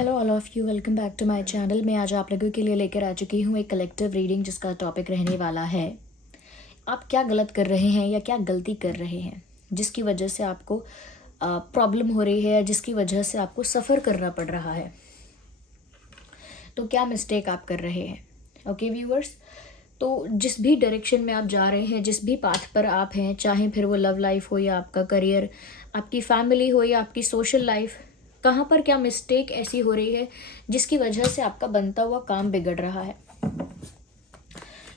Hello all of you, welcome back to my channel. मैं आज आप लोगों के लिए लेकर आ चुकी हूँ एक कलेक्टिव रीडिंग जिसका टॉपिक रहने वाला है आप क्या गलत कर रहे हैं या क्या गलती कर रहे हैं जिसकी वजह से आपको प्रॉब्लम हो रही है या जिसकी वजह से आपको सफ़र करना पड़ रहा है। तो क्या मिस्टेक आप कर रहे हैं? ओके व्यूअर्स, तो जिस भी डायरेक्शन में आप जा रहे हैं, जिस भी पाथ पर आप हैं, चाहे फिर वो लव लाइफ हो या आपका करियर, आपकी फैमिली हो या आपकी सोशल लाइफ, कहाँ पर क्या मिस्टेक ऐसी हो रही है जिसकी वजह से आपका बनता हुआ काम बिगड़ रहा है।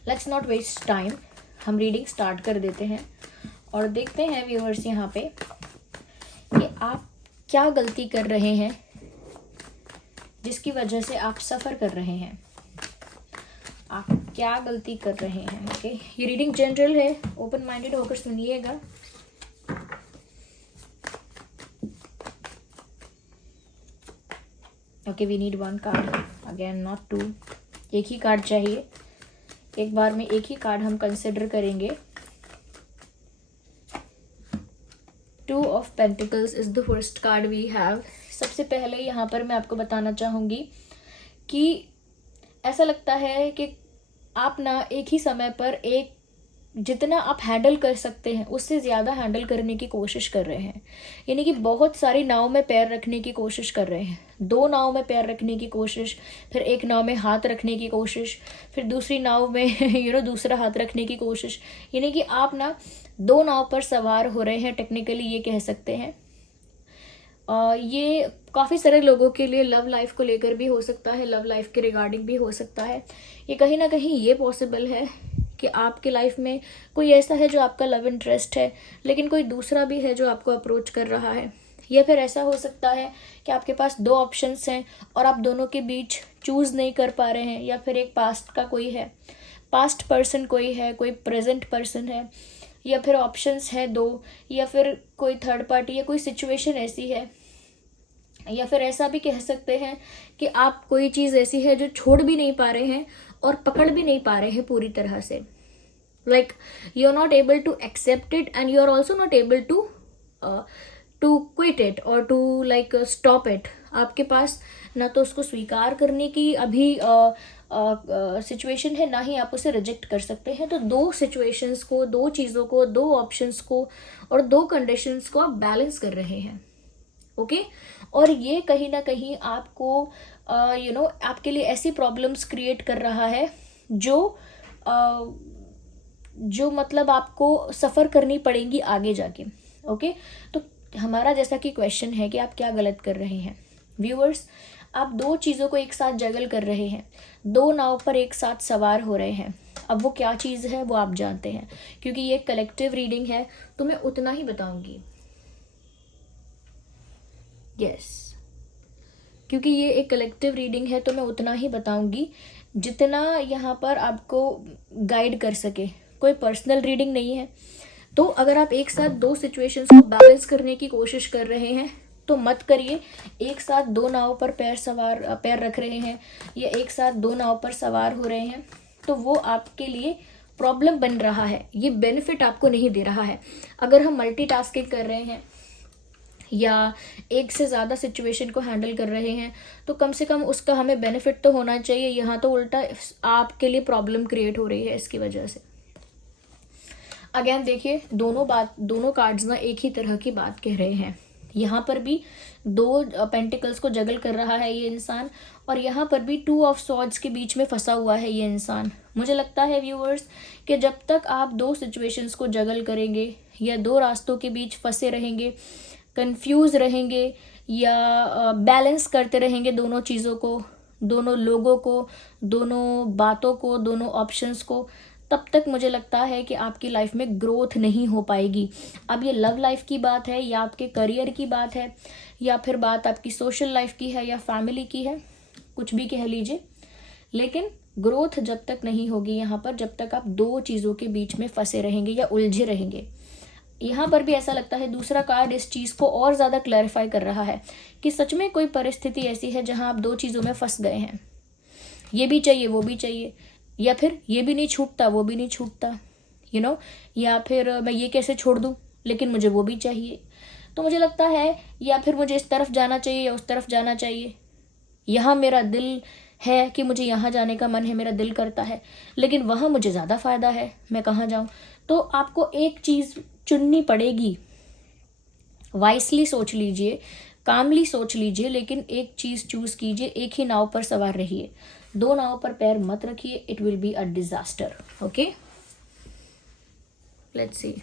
लेट्स नॉट वेस्ट टाइम, हम रीडिंग स्टार्ट कर देते हैं और देखते हैं व्यूअर्स यहाँ पे कि आप क्या गलती कर रहे हैं जिसकी वजह से आप सफ़र कर रहे हैं। आप क्या गलती कर रहे हैं? ओके, ये रीडिंग जनरल है, ओपन माइंडेड होकर सुनिएगा। Okay, we need one card again, not two. एक ही कार्ड चाहिए, एक बार में एक ही कार्ड हम कंसिडर करेंगे। Two of pentacles is the first card we have. सबसे पहले यहाँ पर मैं आपको बताना चाहूँगी कि ऐसा लगता है कि आप ना एक ही समय पर जितना आप हैंडल कर सकते हैं उससे ज़्यादा हैंडल करने की कोशिश कर रहे हैं। यानी कि बहुत सारी नाव में पैर रखने की कोशिश कर रहे हैं। दो नाव में पैर रखने की कोशिश, फिर एक नाव में हाथ रखने की कोशिश, फिर दूसरी नाव में दूसरा हाथ रखने की कोशिश। यानी कि आप ना दो नाव पर सवार हो रहे हैं, टेक्निकली ये कह सकते हैं। ये काफ़ी सारे लोगों के लिए लव लाइफ को लेकर भी हो सकता है, लव लाइफ के रिगार्डिंग भी हो सकता है। ये कहीं ना कहीं ये पॉसिबल है कि आपके लाइफ में कोई ऐसा है जो आपका लव इंटरेस्ट है, लेकिन कोई दूसरा भी है जो आपको अप्रोच कर रहा है। या फिर ऐसा हो सकता है कि आपके पास दो ऑप्शंस हैं और आप दोनों के बीच चूज़ नहीं कर पा रहे हैं। या फिर एक पास्ट का कोई है, पास्ट पर्सन कोई है, कोई प्रेजेंट पर्सन है, या फिर ऑप्शंस है दो, या फिर कोई थर्ड पार्टी या कोई सिचुएशन ऐसी है। या फिर ऐसा भी कह सकते हैं कि आप कोई चीज़ ऐसी है जो छोड़ भी नहीं पा रहे हैं और पकड़ भी नहीं पा रहे हैं पूरी तरह से। Like you are not able to accept it and you are also not able to quit it और टू लाइक स्टॉप इट। आपके पास ना तो उसको स्वीकार करने की अभी सिचुएशन है, ना ही आप उसे रिजेक्ट कर सकते हैं। तो दो सिचुएशंस को, दो चीज़ों को, दो ऑप्शंस को और दो कंडीशंस को आप बैलेंस कर रहे हैं। ओके और ये कहीं ना कहीं आपको आपके लिए ऐसी प्रॉब्लम्स क्रिएट कर रहा है जो मतलब आपको सफ़र करनी पड़ेंगी आगे जाके। ओके, तो हमारा जैसा कि क्वेश्चन है कि आप क्या गलत कर रहे हैं। व्यूअर्स, आप दो चीज़ों को एक साथ जगल कर रहे हैं, दो नाव पर एक साथ सवार हो रहे हैं। अब वो क्या चीज़ है वो आप जानते हैं, क्योंकि ये कलेक्टिव रीडिंग है तो मैं उतना ही बताऊंगी। यस, क्योंकि ये एक कलेक्टिव रीडिंग है तो मैं उतना ही बताऊंगी जितना यहाँ पर आपको गाइड कर सके। कोई पर्सनल रीडिंग नहीं है। तो अगर आप एक साथ दो सिचुएशंस को बैलेंस करने की कोशिश कर रहे हैं तो मत करिए। एक साथ दो नाव पर पैर रख रहे हैं या एक साथ दो नाव पर सवार हो रहे हैं तो वो आपके लिए प्रॉब्लम बन रहा है, ये बेनिफिट आपको नहीं दे रहा है। अगर हम मल्टीटास्किंग कर रहे हैं या एक से ज़्यादा सिचुएशन को हैंडल कर रहे हैं तो कम से कम उसका हमें बेनिफिट तो होना चाहिए। यहाँ तो उल्टा आपके लिए प्रॉब्लम क्रिएट हो रही है इसकी वजह से। अगेन देखिए, दोनों कार्ड्स ना एक ही तरह की बात कह रहे हैं। यहाँ पर भी दो पेंटिकल्स को जगल कर रहा है ये इंसान, और यहाँ पर भी टू ऑफ सॉर्ड्स के बीच में फंसा हुआ है ये इंसान। मुझे लगता है व्यूअर्स कि जब तक आप दो सिचुएशंस को जगल करेंगे या दो रास्तों के बीच फंसे रहेंगे, कंफ्यूज रहेंगे या बैलेंस करते रहेंगे दोनों चीज़ों को, दोनों लोगों को, दोनों बातों को, दोनों ऑप्शंस को, तब तक मुझे लगता है कि आपकी लाइफ में ग्रोथ नहीं हो पाएगी। अब ये लव लाइफ की बात है या आपके करियर की बात है या फिर बात आपकी सोशल लाइफ की है या फैमिली की है, कुछ भी कह लीजिए, लेकिन ग्रोथ जब तक नहीं होगी यहाँ पर, जब तक आप दो चीज़ों के बीच में फंसे रहेंगे या उलझे रहेंगे। यहाँ पर भी ऐसा लगता है दूसरा कार्ड इस चीज़ को और ज़्यादा क्लैरिफाई कर रहा है कि सच में कोई परिस्थिति ऐसी है जहाँ आप दो चीज़ों में फंस गए हैं। ये भी चाहिए, वो भी चाहिए, या फिर ये भी नहीं छूटता, वो भी नहीं छूटता, या फिर मैं ये कैसे छोड़ दूँ लेकिन मुझे वो भी चाहिए। तो मुझे लगता है या फिर मुझे इस तरफ जाना चाहिए या उस तरफ जाना चाहिए। यहाँ मेरा दिल है कि मुझे यहाँ जाने का मन है, मेरा दिल करता है, लेकिन वहाँ मुझे ज़्यादा फ़ायदा है, मैं कहाँ जाऊँ। तो आपको एक चीज़ चुननी पड़ेगी। वाइसली सोच लीजिए, कामली सोच लीजिए, लेकिन एक चीज़ चूज़ कीजिए। एक ही नाव पर सवार रहिए, दो नाव पर पैर मत रखिए, it will be a disaster. Okay, let's see.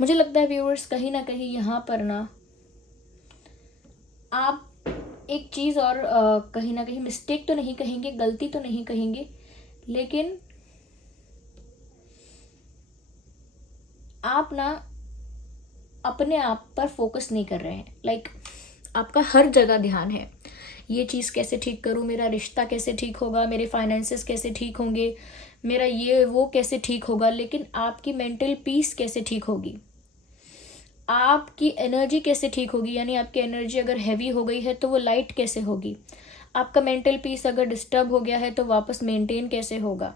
मुझे लगता है व्यूअर्स, कहीं ना कहीं यहाँ पर ना आप एक चीज़ और कहीं ना कहीं मिस्टेक तो नहीं कहेंगे, गलती तो नहीं कहेंगे, लेकिन आप ना अपने आप पर फोकस नहीं कर रहे हैं। लाइक आपका हर जगह ध्यान है, ये चीज़ कैसे ठीक करूँ, मेरा रिश्ता कैसे ठीक होगा, मेरे फाइनेंसेस कैसे ठीक होंगे, मेरा ये वो कैसे ठीक होगा, लेकिन आपकी मेंटल पीस कैसे ठीक होगी, आपकी एनर्जी कैसे ठीक होगी। यानी आपकी एनर्जी अगर हैवी हो गई है तो वो लाइट कैसे होगी, आपका मेंटल पीस अगर डिस्टर्ब हो गया है तो वापस मेंटेन कैसे होगा,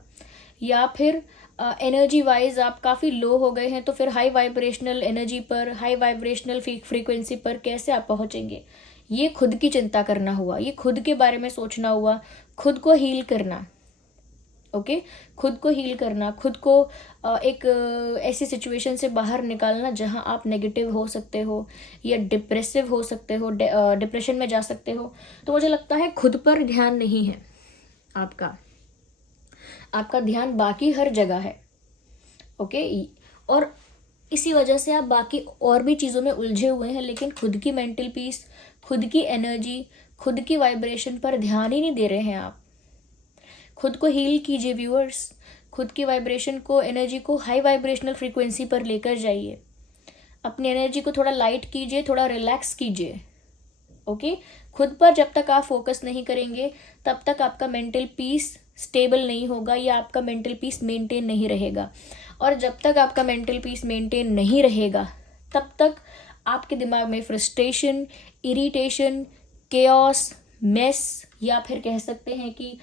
या फिर एनर्जी वाइज आप काफ़ी लो हो गए हैं तो फिर हाई वाइब्रेशनल एनर्जी पर, हाई वाइब्रेशनल फ्रीक्वेंसी पर कैसे आप पहुंचेंगे। ये खुद की चिंता करना हुआ, ये खुद के बारे में सोचना हुआ, खुद को हील करना। ओके, खुद को हील करना, खुद को एक ऐसी सिचुएशन से बाहर निकालना जहां आप नेगेटिव हो सकते हो या डिप्रेसिव हो सकते हो, डिप्रेशन में जा सकते हो। तो मुझे लगता है खुद पर ध्यान नहीं है आपका, आपका ध्यान बाकी हर जगह है। ओके, और इसी वजह से आप बाकी और भी चीज़ों में उलझे हुए हैं, लेकिन खुद की मेंटल पीस, खुद की एनर्जी, खुद की वाइब्रेशन पर ध्यान ही नहीं दे रहे हैं आप। खुद को हील कीजिए व्यूअर्स, खुद की वाइब्रेशन को, एनर्जी को हाई वाइब्रेशनल फ्रीक्वेंसी पर लेकर जाइए, अपनी एनर्जी को थोड़ा लाइट कीजिए, थोड़ा रिलैक्स कीजिए। ओके, खुद पर जब तक आप फोकस नहीं करेंगे तब तक आपका मेंटल पीस स्टेबल नहीं होगा या आपका मेंटल पीस मेंटेन नहीं रहेगा। और जब तक आपका मेंटल पीस मेंटेन नहीं रहेगा तब तक आपके दिमाग में फ्रस्ट्रेशन, इरिटेशन, केओस, मेस, या फिर कह सकते हैं कि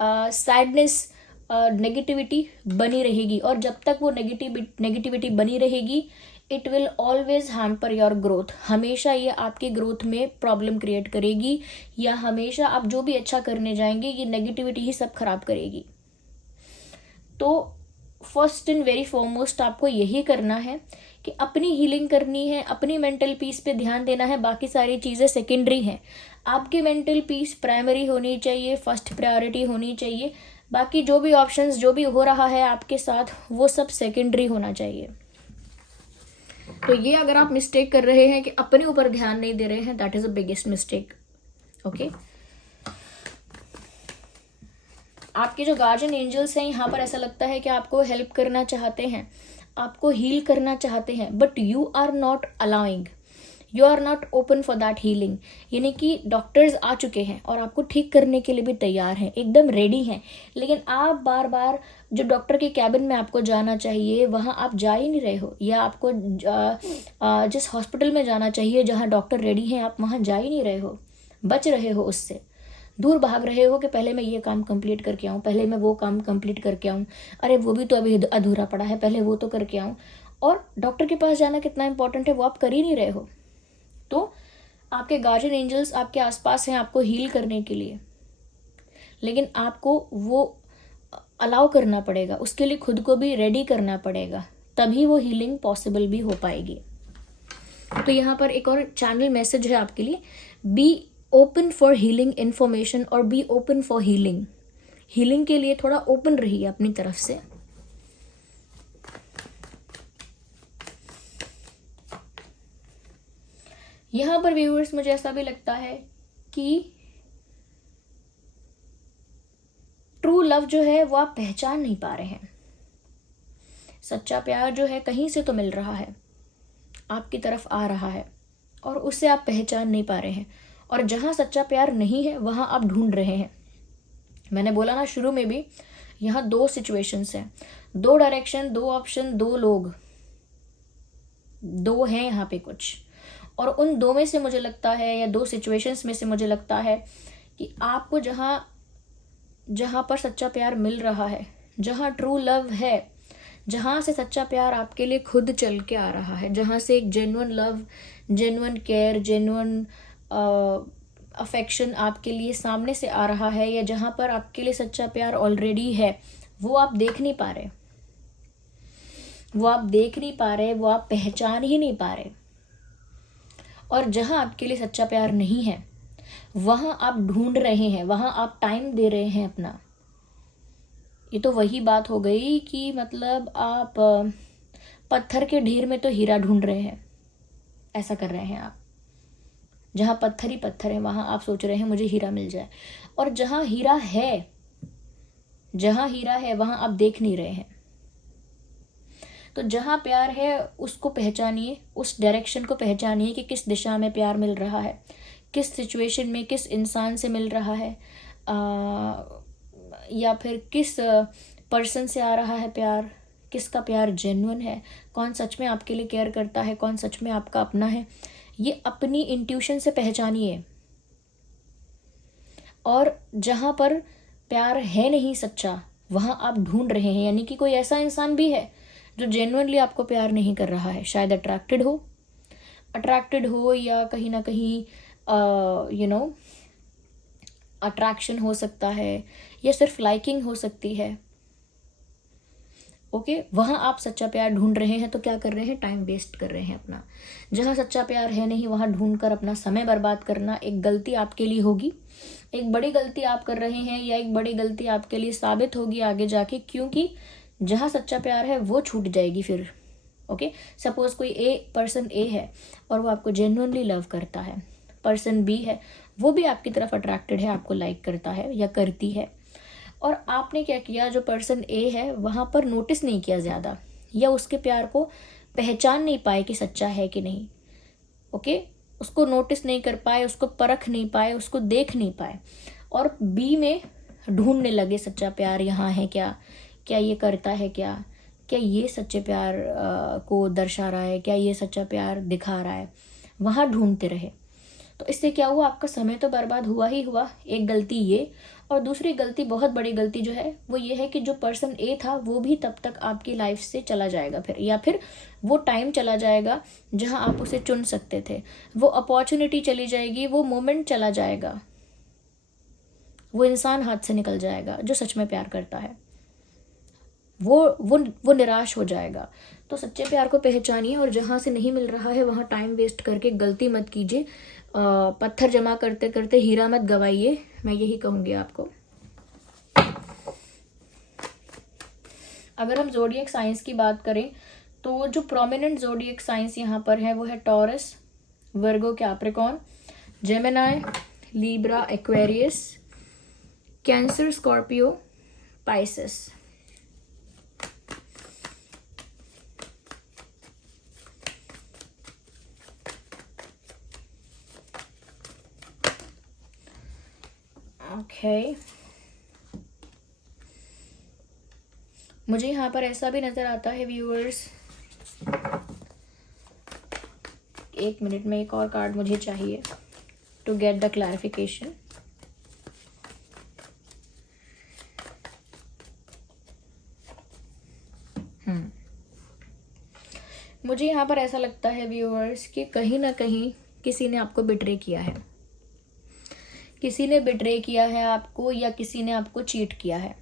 सैडनेस, नेगेटिविटी बनी रहेगी। और जब तक वो नेगेटिविटी बनी रहेगी, it will always hamper your growth. हमेशा ये आपकी ग्रोथ में प्रॉब्लम क्रिएट करेगी, या हमेशा आप जो भी अच्छा करने जाएंगे ये नेगेटिविटी ही सब खराब करेगी। तो फर्स्ट एंड वेरी फॉरमोस्ट आपको यही करना है कि अपनी हीलिंग करनी है, अपनी मेंटल पीस पे ध्यान देना है, बाकी सारी चीज़ें सेकेंडरी हैं। आपकी मेंटल पीस प्राइमरी होनी चाहिए, फर्स्ट प्रायोरिटी होनी चाहिए। बाकी जो भी ऑप्शंस, जो भी हो रहा है आपके साथ, वो सब सेकेंडरी होना चाहिए। तो ये अगर आप मिस्टेक कर रहे हैं कि अपने ऊपर ध्यान नहीं दे रहे हैं, that is a biggest mistake. Okay, आपके जो गार्जियन एंजल्स हैं यहाँ पर ऐसा लगता है कि आपको हेल्प करना चाहते हैं, आपको हील करना चाहते हैं, but you are not allowing, you are not open for that healing. यानी कि डॉक्टर्स आ चुके हैं और आपको ठीक करने के लिए भी तैयार हैं, एकदम रेडी हैं, लेकिन आप बार बार जो डॉक्टर के कैबिन में आपको जाना चाहिए वहाँ आप जा ही नहीं रहे हो, या आपको जिस हॉस्पिटल में जाना चाहिए जहाँ डॉक्टर रेडी हैं आप वहाँ जा ही नहीं रहे हो, बच रहे हो उससे, दूर भाग रहे हो कि पहले मैं ये काम कंप्लीट करके आऊँ, पहले मैं वो काम कंप्लीट करके आऊँ, अरे वो भी तो अभी अधूरा पड़ा है, पहले वो तो करके आऊँ। और डॉक्टर के पास जाना कितना इंपॉर्टेंट है वो आप कर ही नहीं रहे हो। तो आपके गार्जियन एंजल्स आपके आसपास हैं आपको हील करने के लिए, लेकिन आपको वो अलाउ करना पड़ेगा, उसके लिए खुद को भी रेडी करना पड़ेगा, तभी वो हीलिंग पॉसिबल भी हो पाएगी। तो यहाँ पर एक और चैनल मैसेज है आपके लिए, be open for healing information और be open for healing. Healing के लिए थोड़ा ओपन रहिए अपनी तरफ से। यहाँ पर व्यूअर्स मुझे ऐसा भी लगता है कि ट्रू लव जो है वो आप पहचान नहीं पा रहे हैं। सच्चा प्यार जो है कहीं से तो मिल रहा है, आपकी तरफ आ रहा है, और उससे आप पहचान नहीं पा रहे हैं। और जहाँ सच्चा प्यार नहीं है वहाँ आप ढूंढ रहे हैं। मैंने बोला ना शुरू में भी, यहाँ दो सिचुएशंस हैं, दो डायरेक्शन, दो ऑप्शन, दो लोग, दो हैं यहाँ पे कुछ। और उन दो में से मुझे लगता है, या दो सिचुएशंस में से मुझे लगता है कि आपको जहाँ पर सच्चा प्यार मिल रहा है जहाँ ट्रू लव है, जहाँ से सच्चा प्यार आपके लिए खुद चल के आ रहा है, जहाँ से एक genuine love, genuine care, genuine affection आपके लिए सामने से आ रहा है, या जहाँ पर आपके लिए सच्चा प्यार ऑलरेडी है, वो आप देख नहीं पा रहे, वो आप देख नहीं पा रहे, वो आप पहचान ही नहीं पा रहे। और जहाँ आपके लिए सच्चा प्यार नहीं है, वहाँ आप ढूंढ रहे हैं, वहाँ आप टाइम दे रहे हैं अपना। ये तो वही बात हो गई कि मतलब आप पत्थर के ढेर में तो हीरा ढूंढ रहे हैं, ऐसा कर रहे हैं आप। जहाँ पत्थर ही पत्थर है वहाँ आप सोच रहे हैं मुझे हीरा मिल जाए, और जहाँ हीरा है, जहाँ हीरा है वहाँ आप देख नहीं रहे हैं। तो जहाँ प्यार है उसको पहचानिए, उस डायरेक्शन को पहचानिए कि किस दिशा में प्यार मिल रहा है, किस सिचुएशन में, किस इंसान से मिल रहा है, या फिर किस पर्सन से आ रहा है प्यार, किसका प्यार जेन्युइन है, कौन सच में आपके लिए केयर करता है, कौन सच में आपका अपना है। ये अपनी इंट्यूशन से पहचानिए। और जहाँ पर प्यार है नहीं सच्चा, वहाँ आप ढूंढ रहे हैं, यानी कि कोई ऐसा इंसान भी है जो जेन्युइनली आपको प्यार नहीं कर रहा है। शायद अट्रैक्टेड हो या कहीं ना कहीं अट्रैक्शन हो सकता है, या सिर्फ लाइकिंग हो सकती है। ओके, वहाँ आप सच्चा प्यार ढूंढ रहे हैं, तो क्या कर रहे हैं, टाइम वेस्ट कर रहे हैं अपना। जहाँ सच्चा प्यार है नहीं, वहाँ ढूंढ कर अपना समय बर्बाद करना एक गलती आपके लिए होगी, एक बड़ी गलती आप कर रहे हैं, या एक बड़ी गलती आपके लिए साबित होगी आगे जाके, क्योंकि जहाँ सच्चा प्यार है वो छूट जाएगी फिर। ओके, सपोज कोई पर्सन ए है और वो आपको जेन्युइनली लव करता है, पर्सन बी है, वो भी आपकी तरफ अट्रैक्टेड है, आपको लाइक करता है या करती है, और आपने क्या किया, जो पर्सन ए है वहाँ पर नोटिस नहीं किया ज़्यादा, या उसके प्यार को पहचान नहीं पाए कि सच्चा है कि नहीं। ओके, उसको नोटिस नहीं कर पाए, उसको परख नहीं पाए, उसको देख नहीं पाए, और बी में ढूंढने लगे सच्चा प्यार यहाँ है क्या, क्या ये करता है, क्या क्या ये सच्चे प्यार को दर्शा रहा है, क्या ये सच्चा प्यार दिखा रहा है, वहाँ ढूंढते रहे। तो इससे क्या हुआ, आपका समय तो बर्बाद हुआ ही हुआ, एक गलती ये। और दूसरी गलती, बहुत बड़ी गलती जो है वो ये है कि जो पर्सन ए था वो भी तब तक आपकी लाइफ से चला जाएगा फिर, या फिर वो टाइम चला जाएगा जहां आप उसे चुन सकते थे, वो अपॉर्चुनिटी चली जाएगी, वो मोमेंट चला जाएगा, वो इंसान हाथ से निकल जाएगा जो सच में प्यार करता है, वो निराश हो जाएगा। तो सच्चे प्यार को पहचानिए, और जहाँ से नहीं मिल रहा है वहाँ टाइम वेस्ट करके गलती मत कीजिए। पत्थर जमा करते करते हीरा मत गवाइए, मैं यही कहूँगी आपको। अगर हम ज़ोडिएक साइंस की बात करें तो जो प्रोमिनेंट ज़ोडिएक साइंस यहाँ पर है वो है Taurus, Virgo, Capricorn, Gemini, Libra, Aquarius, Cancer, Scorpio, Pisces. Okay, मुझे यहाँ पर ऐसा भी नज़र आता है व्यूअर्स, एक मिनट में एक और कार्ड मुझे चाहिए टू गेट द क्लैरिफिकेशन। मुझे यहाँ पर ऐसा लगता है व्यूअर्स कि कहीं ना कहीं किसी ने आपको बिट्रे किया है, किसी ने बिट्रे किया है आपको, या किसी ने आपको चीट किया है।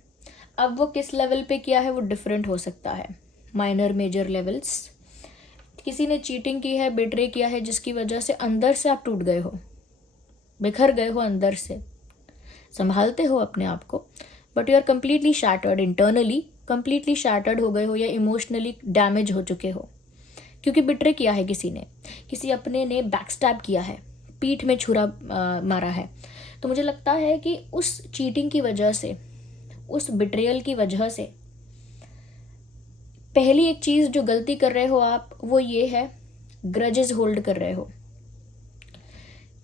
अब वो किस लेवल पे किया है वो डिफरेंट हो सकता है, माइनर मेजर लेवल्स। किसी ने चीटिंग की है, बिट्रे किया है, जिसकी वजह से अंदर से आप टूट गए हो, बिखर गए हो, अंदर से संभालते हो अपने आप को, but you are completely shattered internally, completely shattered हो गए हो, या इमोशनली डैमेज हो चुके हो, क्योंकि बिट्रे किया है किसी ने, किसी अपने ने बैकस्टैब किया है, पीठ में छुरा मारा है। तो मुझे लगता है कि उस चीटिंग की वजह से, उस बिट्रेयल की वजह से, पहली एक चीज़ जो गलती कर रहे हो आप वो ये है, ग्रजेस होल्ड कर रहे हो,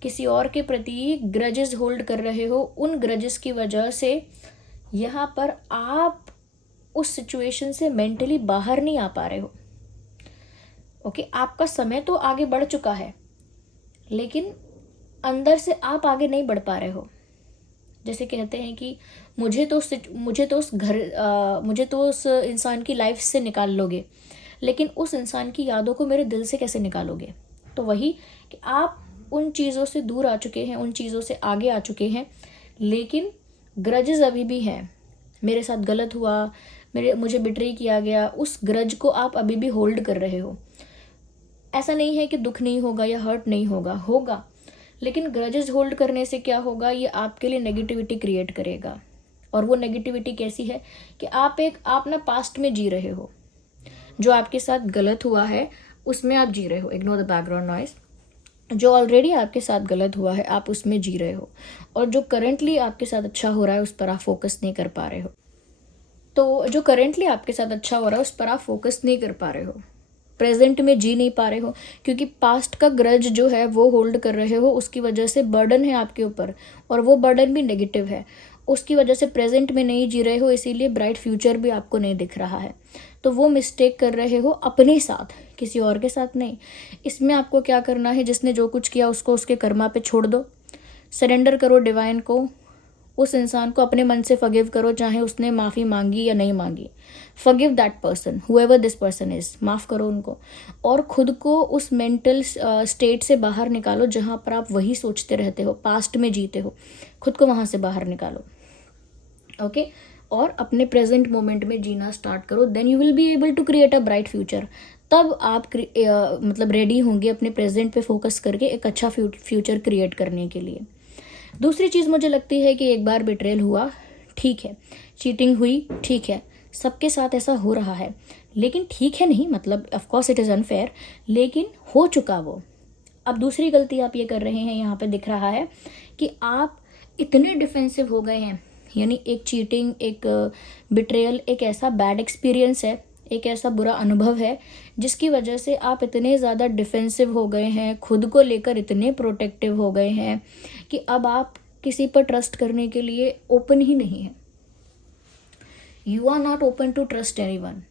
किसी और के प्रति ग्रजेस होल्ड कर रहे हो। उन ग्रजेस की वजह से यहाँ पर आप उस सिचुएशन से मेंटली बाहर नहीं आ पा रहे हो। ओके, आपका समय तो आगे बढ़ चुका है, लेकिन अंदर से आप आगे नहीं बढ़ पा रहे हो। जैसे कहते हैं कि मुझे तो उस इंसान की लाइफ से निकाल लोगे, लेकिन उस इंसान की यादों को मेरे दिल से कैसे निकालोगे। तो वही कि आप उन चीज़ों से दूर आ चुके हैं, उन चीज़ों से आगे आ चुके हैं, लेकिन ग्रजेस अभी भी हैं। मेरे साथ गलत हुआ, मुझे बिट्रे किया गया, उस ग्रज को आप अभी भी होल्ड कर रहे हो। ऐसा नहीं है कि दुख नहीं होगा या हर्ट नहीं होगा, होगा, लेकिन ग्रजेस होल्ड करने से क्या होगा, ये आपके लिए नेगेटिविटी क्रिएट करेगा। और वो नेगेटिविटी कैसी है कि आप ना पास्ट में जी रहे हो, जो आपके साथ गलत हुआ है उसमें आप जी रहे हो। Ignore the background noise. जो ऑलरेडी आपके साथ गलत हुआ है आप उसमें जी रहे हो, और जो करंटली आपके साथ अच्छा हो रहा है उस पर आप फोकस नहीं कर पा रहे हो। तो जो करंटली आपके साथ अच्छा हो रहा है उस पर आप फोकस नहीं कर पा रहे हो, प्रेजेंट में जी नहीं पा रहे हो, क्योंकि पास्ट का ग्रज जो है वो होल्ड कर रहे हो, उसकी वजह से बर्डन है आपके ऊपर, और वो बर्डन भी नेगेटिव है। उसकी वजह से प्रेजेंट में नहीं जी रहे हो, इसीलिए ब्राइट फ्यूचर भी आपको नहीं दिख रहा है। तो वो मिस्टेक कर रहे हो अपने साथ, किसी और के साथ नहीं। इसमें आपको क्या करना है, जिसने जो कुछ किया उसको उसके कर्मा पे छोड़ दो, सरेंडर करो डिवाइन को, उस इंसान को अपने मन से फॉरगिव करो, चाहे उसने माफ़ी मांगी या नहीं मांगी। Forgive that person, however this person is, माफ़ करो उनको, और खुद को उस मेंटल स्टेट से बाहर निकालो जहाँ पर आप वही सोचते रहते हो, पास्ट में जीते हो। खुद को वहाँ से बाहर निकालो, ओके, और अपने प्रेजेंट मोमेंट में जीना स्टार्ट करो। Then you will be able to create a bright future. तब आप मतलब रेडी होंगे अपने प्रेजेंट पे फोकस करके एक अच्छा फ्यूचर क्रिएट करने के लिए। दूसरी चीज़ मुझे लगती है कि एक बार बिट्रेल हुआ, ठीक है, चीटिंग हुई, ठीक है, सबके साथ ऐसा हो रहा है, लेकिन ठीक है नहीं, मतलब of course it is unfair, लेकिन हो चुका वो। अब दूसरी गलती आप ये कर रहे हैं, यहाँ पे दिख रहा है कि आप इतने डिफेंसिव हो गए हैं। यानी एक चीटिंग, एक बिट्रेयल एक ऐसा बैड एक्सपीरियंस है, एक ऐसा बुरा अनुभव है जिसकी वजह से आप इतने ज़्यादा डिफेंसिव हो गए हैं, खुद को लेकर इतने प्रोटेक्टिव हो गए हैं कि अब आप किसी पर ट्रस्ट करने के लिए ओपन ही नहीं है। You are not open to trust anyone.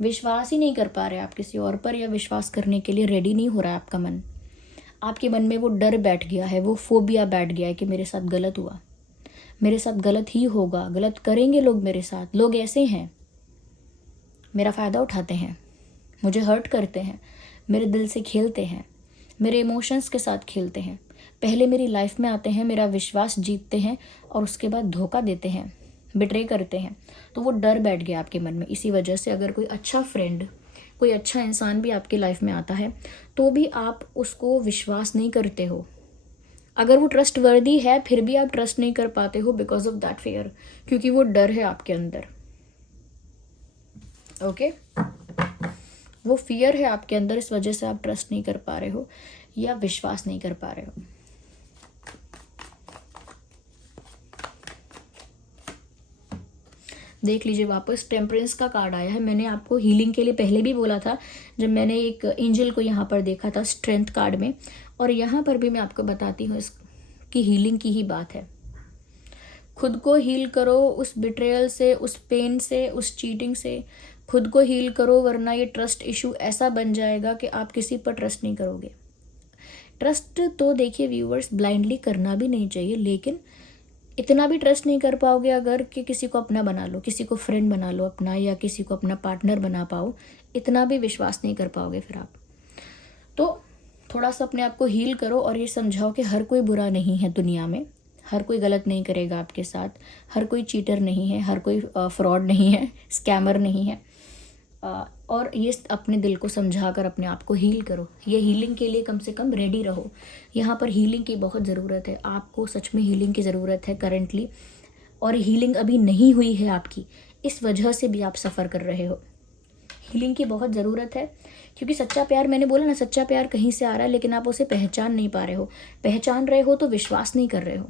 विश्वास ही नहीं कर पा रहे आप किसी और पर, या विश्वास करने के लिए रेडी नहीं हो रहा है आपका मन। आपके मन में वो डर बैठ गया है, वो फोबिया बैठ गया है कि मेरे साथ गलत हुआ, मेरे साथ गलत ही होगा, गलत करेंगे लोग मेरे साथ, लोग ऐसे हैं, मेरा फ़ायदा उठाते हैं, मुझे हर्ट करते हैं, मेरे दिल से खेलते हैं, मेरे इमोशंस के साथ खेलते हैं, पहले मेरी लाइफ में आते हैं, मेरा विश्वास जीतते हैं और उसके बाद धोखा देते हैं, बिट्रे करते हैं। तो वो डर बैठ गया आपके मन में। इसी वजह से अगर कोई अच्छा फ्रेंड, कोई अच्छा इंसान भी आपकी लाइफ में आता है तो भी आप उसको विश्वास नहीं करते हो। अगर वो ट्रस्ट वर्दी है फिर भी आप ट्रस्ट नहीं कर पाते हो बिकॉज ऑफ दैट फियर, क्योंकि वो डर है आपके अंदर, ओके वो फियर है आपके अंदर, इस वजह से आप ट्रस्ट नहीं कर पा रहे हो या विश्वास नहीं कर पा रहे हो। देख लीजिए वापस टेम्परेंस का कार्ड आया है। मैंने आपको हीलिंग के लिए पहले भी बोला था जब मैंने एक एंजल को यहाँ पर देखा था स्ट्रेंथ कार्ड में, और यहाँ पर भी मैं आपको बताती हूँ इसकी हीलिंग की ही बात है। खुद को हील करो उस बिट्रेयल से, उस पेन से, उस चीटिंग से, खुद को हील करो, वरना ये ट्रस्ट इशू ऐसा बन जाएगा कि आप किसी पर ट्रस्ट नहीं करोगे। ट्रस्ट तो देखिए व्यूअर्स ब्लाइंडली करना भी नहीं चाहिए, लेकिन इतना भी ट्रस्ट नहीं कर पाओगे अगर कि किसी को अपना बना लो, किसी को फ्रेंड बना लो अपना, या किसी को अपना पार्टनर बना पाओ, इतना भी विश्वास नहीं कर पाओगे फिर आप। तो थोड़ा सा अपने आप को हील करो और ये समझाओ कि हर कोई बुरा नहीं है दुनिया में, हर कोई गलत नहीं करेगा आपके साथ, हर कोई चीटर नहीं है, हर कोई फ्रॉड नहीं है, स्कैमर नहीं है। और ये अपने दिल को समझा कर अपने आप को हील करो। ये हीलिंग के लिए कम से कम रेडी रहो। यहाँ पर हीलिंग की बहुत ज़रूरत है, आपको सच में हीलिंग की ज़रूरत है करंटली, और हीलिंग अभी नहीं हुई है आपकी, इस वजह से भी आप सफ़र कर रहे हो। हीलिंग की बहुत ज़रूरत है, क्योंकि सच्चा प्यार, मैंने बोला ना, सच्चा प्यार कहीं से आ रहा है लेकिन आप उसे पहचान नहीं पा रहे हो। पहचान रहे हो तो विश्वास नहीं कर रहे हो।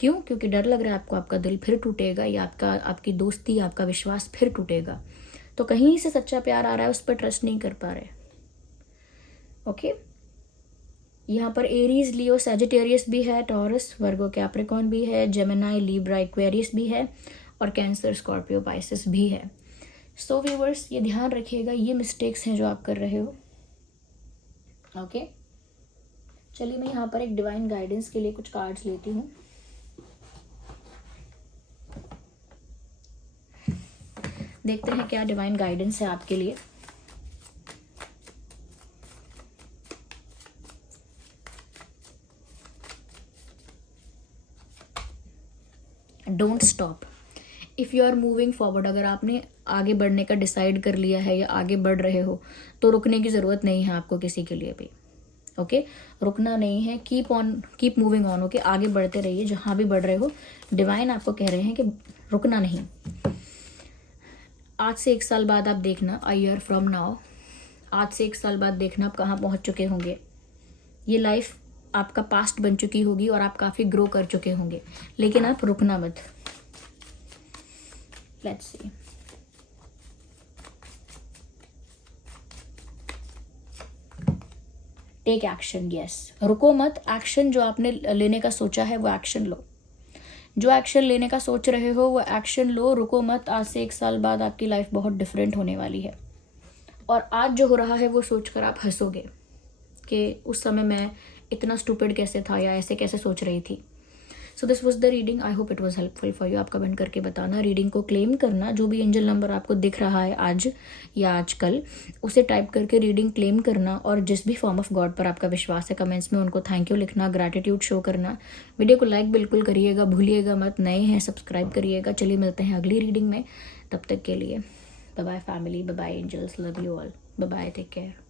क्यों? क्योंकि डर लग रहा है आपको आपका दिल फिर टूटेगा, या आपकी दोस्ती, आपका विश्वास फिर टूटेगा। तो कहीं से सच्चा प्यार आ रहा है, उस पर ट्रस्ट नहीं कर पा रहे, ओके। यहाँ पर एरीज, लियो, सैजिटेरियस भी है, टॉरस, वर्गो, कैप्रिकॉर्न भी है, जेमिनी, लिब्रा, एक्वेरियस भी है, और कैंसर, स्कॉर्पियो, पाइसेस भी है। सो व्यूअर्स ये ध्यान रखिएगा, ये मिस्टेक्स हैं जो आप कर रहे हो, ओके। चलिए मैं यहाँ पर एक डिवाइन गाइडेंस के लिए कुछ कार्ड्स लेती हूँ। देखते हैं क्या डिवाइन गाइडेंस है आपके लिए। Don't stop if you are moving forward. अगर आपने आगे बढ़ने का डिसाइड कर लिया है या आगे बढ़ रहे हो तो रुकने की ज़रूरत नहीं है आपको किसी के लिए भी। ओके रुकना नहीं है, कीप मूविंग ऑन। ओके आगे बढ़ते रहिए जहाँ भी बढ़ रहे हो। डिवाइन आपको कह रहे हैं कि रुकना नहीं। आज से 1 साल बाद आप देखना, अ ईयर फ्रॉम नाउ, आज से 1 साल बाद देखना आप कहाँ पहुँच चुके होंगे। ये लाइफ आपका पास्ट बन चुकी होगी और आप काफ़ी ग्रो कर चुके होंगे, लेकिन आप रुकना मत। Let's see. Take action. Yes, रुको मत। एक्शन जो आपने लेने का सोचा है वो एक्शन लो। जो एक्शन लेने का सोच रहे हो वो एक्शन लो, रुको मत। आज से 1 साल बाद आपकी लाइफ बहुत डिफरेंट होने वाली है और आज जो हो रहा है वो सोचकर आप हंसोगे कि उस समय मैं इतना स्टूपिड कैसे था या ऐसे कैसे सोच रही थी। So this was the reading. I hope it was helpful for you. आप कमेंट करके बताना। रीडिंग को क्लेम करना, जो भी एंजल नंबर आपको दिख रहा है आज या आजकल, उसे टाइप करके रीडिंग क्लेम करना। और जिस भी फॉर्म ऑफ गॉड पर आपका विश्वास है कमेंट्स में उनको थैंक यू लिखना, ग्रैटिट्यूड शो करना। वीडियो को लाइक बिल्कुल करिएगा, भूलिएगा मत। नए हैं सब्सक्राइब करिएगा। चलिए मिलते हैं अगली रीडिंग में, तब तक के लिए bye bye family, bye bye angels, love you all, bye bye, take care.